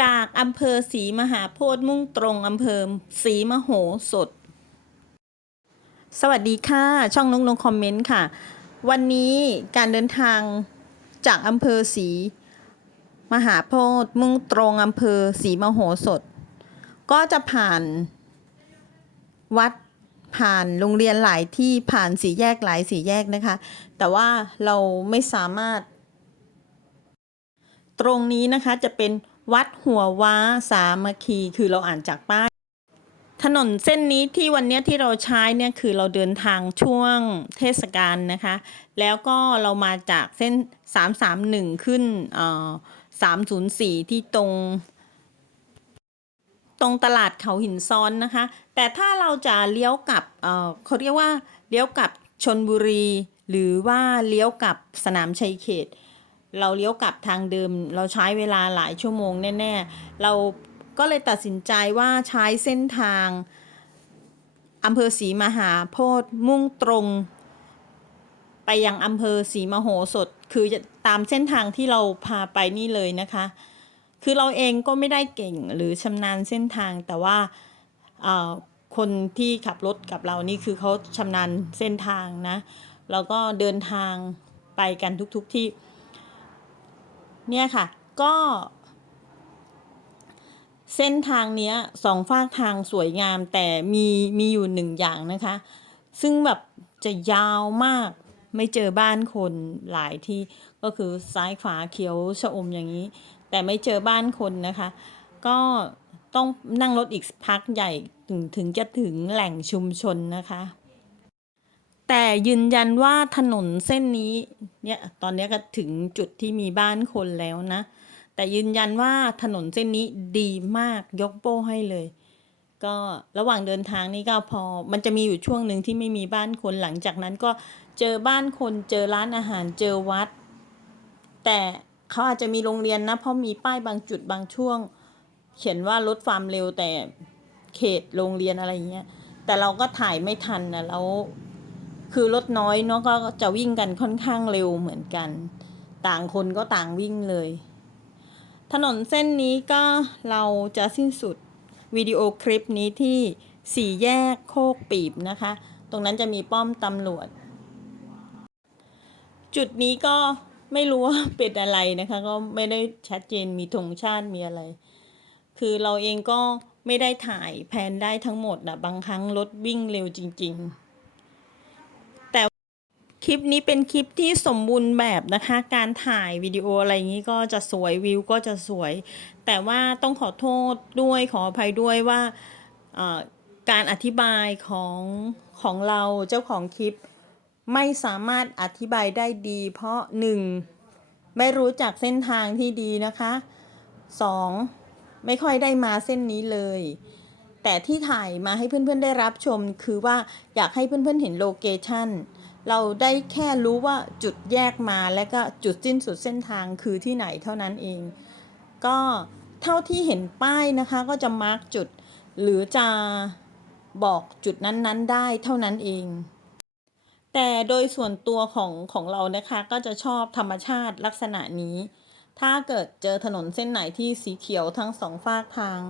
จากอำเภอศรีมหาโพธิ์มุ่งตรงอำเภอศรีมโหสถ สวัสดีค่ะ ช่องนงนงคอมเมนต์ค่ะ วันนี้การเดินทางจากอำเภอศรีมหาโพธิ์มุ่งตรงอำเภอศรีมโหสถ ก็จะผ่านวัดผ่านโรงเรียนหลายที่ผ่านสีแยกหลายสีแยกนะคะ แต่ว่าเราไม่สามารถ ตรงนี้นะคะจะเป็น วัดหัวว้าสามัคคีคือเราอ่านจากป้าย ถนนเส้นนี้ที่วันนี้ที่เราใช้เนี่ยคือเราเดินทางช่วงเทศกาลนะคะ แล้วก็เรามาจากเส้น 331 ขึ้นเอ่อ304 ที่ตรง ตรงตลาดเขาหินซ้อนนะคะ แต่ถ้าเราจะเลี้ยวกลับเอ่อเขาเรียกว่าเลี้ยวกลับชนบุรี หรือว่าเลี้ยวกลับสนามชัยเขต เราเลี้ยวกลับทางเดิม เราใช้เวลาหลายชั่วโมงแน่ ๆ เราก็เลยตัดสินใจว่าใช้เส้นทางอำเภอศรีมหาโพธิ์มุ่งตรง ไปยังอำเภอศรีมโหสถ คือจะตามเส้นทางที่เราพาไปนี่เลยนะคะ คือเราเองก็ไม่ได้เก่งหรือชำนาญเส้นทางแต่ว่าคนที่ขับรถกับเรานี่คือเขาชำนาญเส้นทางนะ แล้วก็เดินทางไปกันทุกๆทที่ เนี่ยค่ะ ก็ เส้นทางเนี้ยสองฝากทางสวยงามแต่มีมีอยู่หนึ่งอย่างนะคะ ซึ่งแบบจะยาวมากไม่เจอบ้านคนหลายที่ก็คือซ้ายขวาเขียวชะอมอย่างนี้ แต่ไม่เจอบ้านคนนะคะ ก็ต้องนั่งรถอีกพักใหญ่ถึงถึงจะถึงแหล่งชุมชนนะคะ แต่ยืนยันว่าถนนเส้นนี้เนี่ยตอนนี้ก็ถึงจุดที่มีบ้านคนแล้วนะ แต่ยืนยันว่าถนนเส้นนี้ดีมากยกโป้ให้เลย ก็ระหว่างเดินทางนี่ก็พอมันจะมีอยู่ช่วงหนึ่งที่ไม่มีบ้านคนหลังจากนั้นก็เจอบ้านคนเจอร้านอาหารเจอวัด แต่เขาอาจจะมีโรงเรียนนะ เพราะมีป้ายบางจุดบางช่วง เขียนว่าลดความเร็วแต่เขตโรงเรียนอะไรเงี้ยแต่เราก็ถ่ายไม่ทันนะแล้ว คือรถน้อยเนาะก็จะวิ่งกันค่อนข้างเร็วเหมือนกัน ต่างคนก็ต่างวิ่งเลย ถนนเส้นนี้ก็เราจะสิ้นสุดวิดีโอคลิปนี้ที่สี่แยกโคกปีบนะคะ ตรงนั้นจะมีป้อมตำรวจ จุดนี้ก็ไม่รู้ว่าเป็นอะไรนะคะ ก็ไม่ได้ชัดเจนมีธงชาติมีอะไร คือเราเองก็ไม่ได้ถ่ายแพนได้ทั้งหมดนะบางครั้งรถวิ่งเร็วจริง ๆ ลิปนี้เป็นคลิปที่สมบูรณ์แบบนะคะ การถ่ายวิดีโออะไรอย่างนี้ก็จะสวยวิวก็จะสวย แต่ว่าต้องขอโทษด้วยขออภัยด้วยว่าการอธิบายของของเราเจ้าของคลิป ไม่สามารถอธิบายได้ดี เพราะหนึ่งไม่รู้จักเส้นทางที่ดีนะคะสองไม่ค่อยได้มาเส้นนี้เลยแต่ที่ถ่ายมาให้เพื่อนๆได้รับชมคือว่าอยากให้เพื่อนๆเห็นโลเคชั่น เราได้แค่รู้ว่าจุดแยกมาและก็จุดสิ้นสุดเส้นทางคือที่ไหนเท่านั้นเอง ก็เท่าที่เห็นป้ายนะคะก็จะมาร์กจุด หรือจะบอกจุดนั้นๆ ได้เท่านั้นเอง แต่โดยส่วนตัวของของเรานะคะก็จะชอบธรรมชาติลักษณะนี้ ถ้าเกิดเจอถนนเส้นไหนที่สีเขียวทั้งสองฝากทาง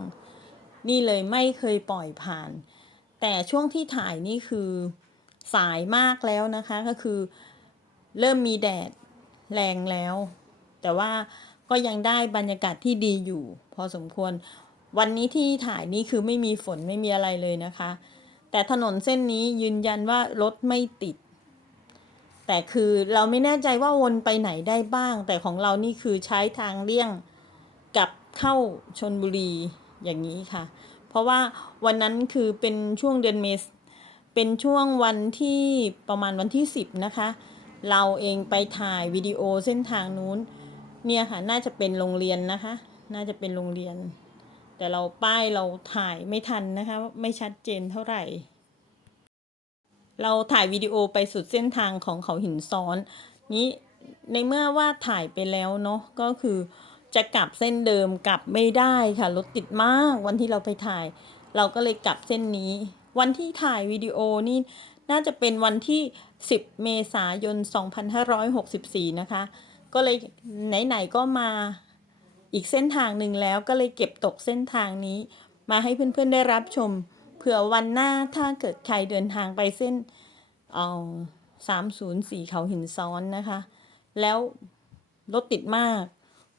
นี่เลยไม่เคยปล่อยผ่าน แต่ช่วงที่ถ่ายนี่คือ สายมากแล้วนะคะก็คือเริ่มมีแดดแรงแล้ว แต่ว่าก็ยังได้บรรยากาศที่ดีอยู่ พอสมควร วันนี้ที่ถ่ายนี่คือไม่มีฝนไม่มีอะไรเลยนะคะ แต่ถนนเส้นนี้ยืนยันว่ารถไม่ติด แต่คือเราไม่แน่ใจว่าวนไปไหนได้บ้าง แต่ของเรานี่คือใช้ทางเลี่ยงกลับเข้าชนบุรีอย่างนี้ค่ะ เพราะว่าวันนั้นคือเป็นช่วงเดือนเมษ เป็นช่วงวันที่ประมาณวันที่ 10 นะคะ เราเองไปถ่ายวิดีโอเส้นทางนู้น เนี่ยค่ะ น่าจะเป็นโรงเรียนนะคะ น่าจะเป็นโรงเรียน แต่เราป้ายเราถ่ายไม่ทันนะคะ ไม่ชัดเจนเท่าไหร่ เราถ่ายวิดีโอไปสุดเส้นทางของเขาหินซ้อน นี้ในเมื่อว่าถ่ายไปแล้วเนาะ ก็คือจะกลับเส้นเดิมกลับไม่ได้ค่ะ รถติดมากวันที่เราไปถ่าย เราก็เลยกลับเส้นนี้ วันที่ถ่ายวิดีโอนี่น่าจะเป็นวันที่ 10 เมษายน 2564 นะคะ ก็เลยไหนๆก็มาอีกเส้นทางหนึ่งแล้วก็เลยเก็บตกเส้นทางนี้ มาให้เพื่อนๆได้รับชม เผื่อวันหน้าถ้าเกิดใครเดินทางไปเส้นเอาสามศูนย์สี่เขาหินซ้อนนะคะ แล้วรถติดมาก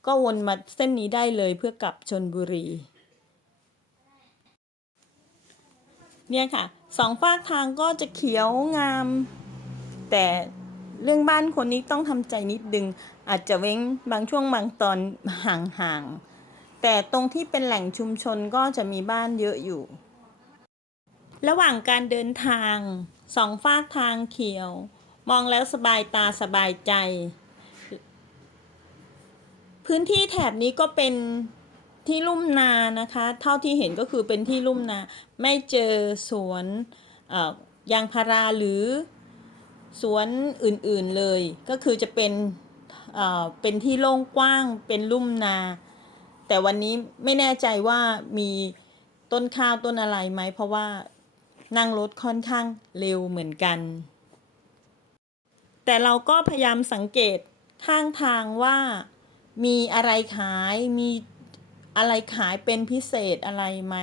ก็วนมาเส้นนี้ได้เลยเพื่อกลับชนบุรี เนี่ยค่ะสองฝากทางก็จะเขียวงาม แต่เรื่องบ้านคนนี้ต้องทำใจนิดนึง อาจจะเว้งบางช่วงบางตอนห่างๆ แต่ตรงที่เป็นแหล่งชุมชนก็จะมีบ้านเยอะอยู่ ระหว่างการเดินทางสองฝากทางเขียว มองแล้วสบายตาสบายใจ พื้นที่แถบนี้ก็เป็น ที่ลุ่มนานะคะ เท่าที่เห็นก็คือเป็นที่ลุ่มนา ไม่เจอสวนยางพาราหรือสวนอื่นๆเลย ก็คือจะเป็นเป็นที่โล่งกว้างเป็นลุ่มนา แต่วันนี้ไม่แน่ใจว่ามีต้นข้าวต้นอะไรไหม เพราะว่านั่งรถค่อนข้างเร็วเหมือนกัน แต่เราก็พยายามสังเกตข้างทางว่ามีอะไรขายมี อะไรขายเป็นพิเศษอะไรไหม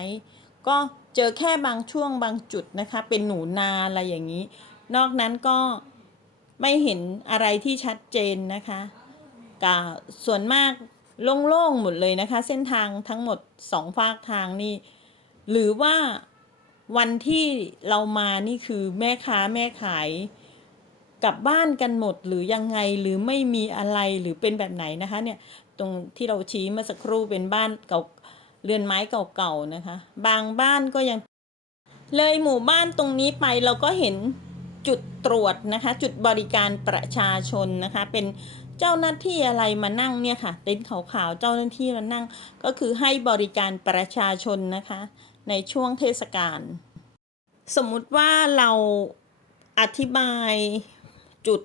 ก็เจอแค่บางช่วงบางจุดนะคะ เป็นหนูนาอะไรอย่างนี้ นอกนั้นก็ไม่เห็นอะไรที่ชัดเจนนะคะกาส่วนมากโล่งๆหมดเลยนะคะ เส้นทางทั้งหมดสองฝากทางนี่หรือว่าวันที่เรามานี่คือแม่ค้าแม่ขายกลับบ้านกันหมดหรือยังไงหรือไม่มีอะไรหรือเป็นแบบไหนนะคะเนี่ย ตรงที่เราชี้เมื่อสักครู่เป็นบ้านเก่าเรือนไม้เก่าๆนะคะ บางบ้านก็ยัง เลยหมู่บ้านตรงนี้ไปเราก็เห็นจุดตรวจนะคะ จุดบริการประชาชนนะคะ เป็นเจ้าหน้าที่อะไรมานั่งเนี่ยค่ะ เต็นท์ขาวๆเจ้าหน้าที่มานั่ง ก็คือให้บริการประชาชนนะคะ ในช่วงเทศกาลสมมุติว่าเราอธิบายจุด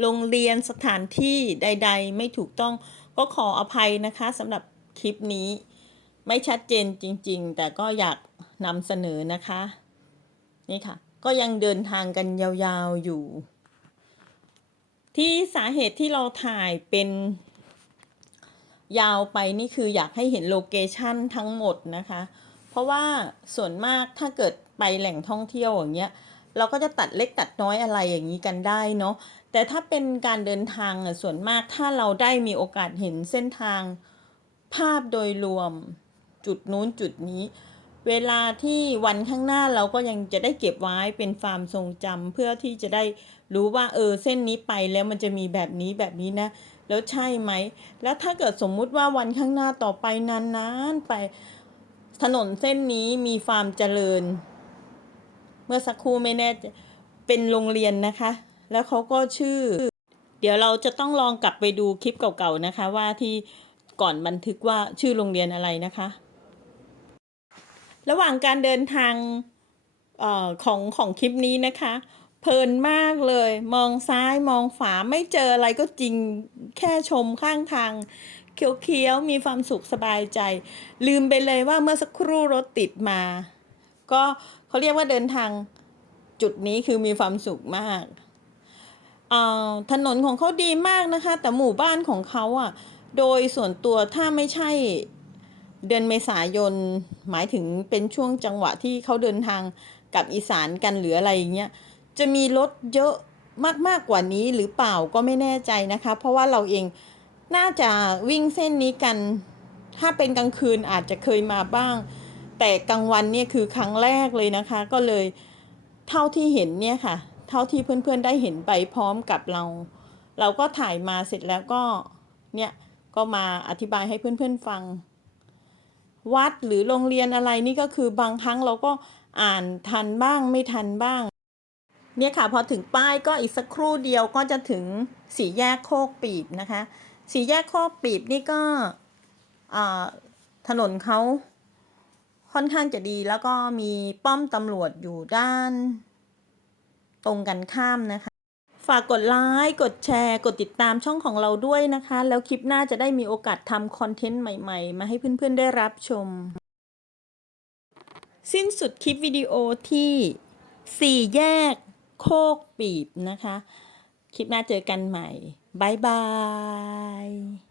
โรงเรียนสถานที่ใด ๆ ไม่ถูกต้องก็ขออภัยนะคะสำหรับคลิปนี้ไม่ชัดเจนจริง ๆ แต่ก็อยากนำเสนอนะคะ นี่ค่ะ ก็ยังเดินทางกันยาวๆอยู่ ที่สาเหตุที่เราถ่ายเป็นยาวไปนี่คืออยากให้เห็นโลเคชันทั้งหมดนะคะ เพราะว่าส่วนมากถ้าเกิดไปแหล่งท่องเที่ยวอย่างเงี้ย เราก็จะตัดเล็กตัดน้อยอะไรอย่างนี้กันได้เนาะแต่ถ้าเป็นการเดินทางส่วนมากถ้าเราได้มีโอกาสเห็นเส้นทางภาพโดยรวมจุดนู้นจุดนี้ เวลาที่วันข้างหน้าเราก็ยังจะได้เก็บไว้เป็นความทรงจำเพื่อที่จะได้รู้ว่าเออเส้นนี้ไปแล้วมันจะมีแบบนี้แบบนี้นะ แล้วใช่ไหม แล้วถ้าเกิดสมมุติว่าวันข้างหน้าต่อไปนานๆไปถนนเส้นนี้มีความเจริญ เมื่อสักครู่ไม่แน่เป็นโรงเรียนนะคะ แล้วเขาก็ชื่อ เดี๋ยวเราจะต้องลองกลับไปดูคลิปเก่าๆนะคะ ว่าที่ก่อนบันทึกว่าชื่อโรงเรียนอะไรนะคะ ระหว่างการเดินทางออของของคลิปนี้นะคะ เพลินมากเลย มองซ้ายมองขวาไม่เจออะไรก็จริงแค่ชมข้างทางเขียวๆมีความสุขสบายใจ ลืมไปเลยว่าเมื่อสักครู่รถติดมา ก็เขาเรียกว่าเดินทางจุดนี้คือมีความสุขมากเอ่อถนนของเขาดีมากนะคะ แต่หมู่บ้านของเขาอะ โดยส่วนตัวถ้าไม่ใช่เดือนเมษายนหมายถึงเป็นช่วงจังหวะที่เขาเดินทางกับอีสานกันหรืออะไรอย่างเงี้ยจะมีรถเยอะมากๆกว่านี้หรือเปล่าก็ไม่แน่ใจนะคะ เพราะว่าเราเองน่าจะวิ่งเส้นนี้กัน ถ้าเป็นกลางคืนอาจจะเคยมาบ้าง แต่กลางวันเนี่ยคือครั้งแรกเลยนะคะ ก็เลยเท่าที่เห็นเนี่ยค่ะ เท่าที่เพื่อนๆได้เห็นไปพร้อมกับเรา เราก็ถ่ายมาเสร็จแล้วก็เนี่ยก็มาอธิบายให้เพื่อนๆฟัง วัดหรือโรงเรียนอะไรนี่ก็คือบางครั้งเราก็อ่านทันบ้างไม่ทันบ้าง เนี่ยค่ะพอถึงป้ายก็อีกสักครู่เดียวก็จะถึงสี่แยกโคกปีบนะคะ สี่แยกโคกปีบนี่ก็ถนนเขา ค่อนข้างจะดีแล้วก็มีป้อมตำรวจอยู่ด้าน ตรงกันข้ามนะคะ ฝากกดไลค์กดแชร์ กดติดตามช่องของเราด้วยนะคะ แล้วคลิปหน้าจะได้มีโอกาสทำคอนเทนต์ใหม่ๆ มาให้เพื่อนๆได้รับชม สิ้นสุดคลิปวิดีโอที่4แยกโคกปีบนะคะ คลิปหน้าเจอกันใหม่ บ๊ายบาย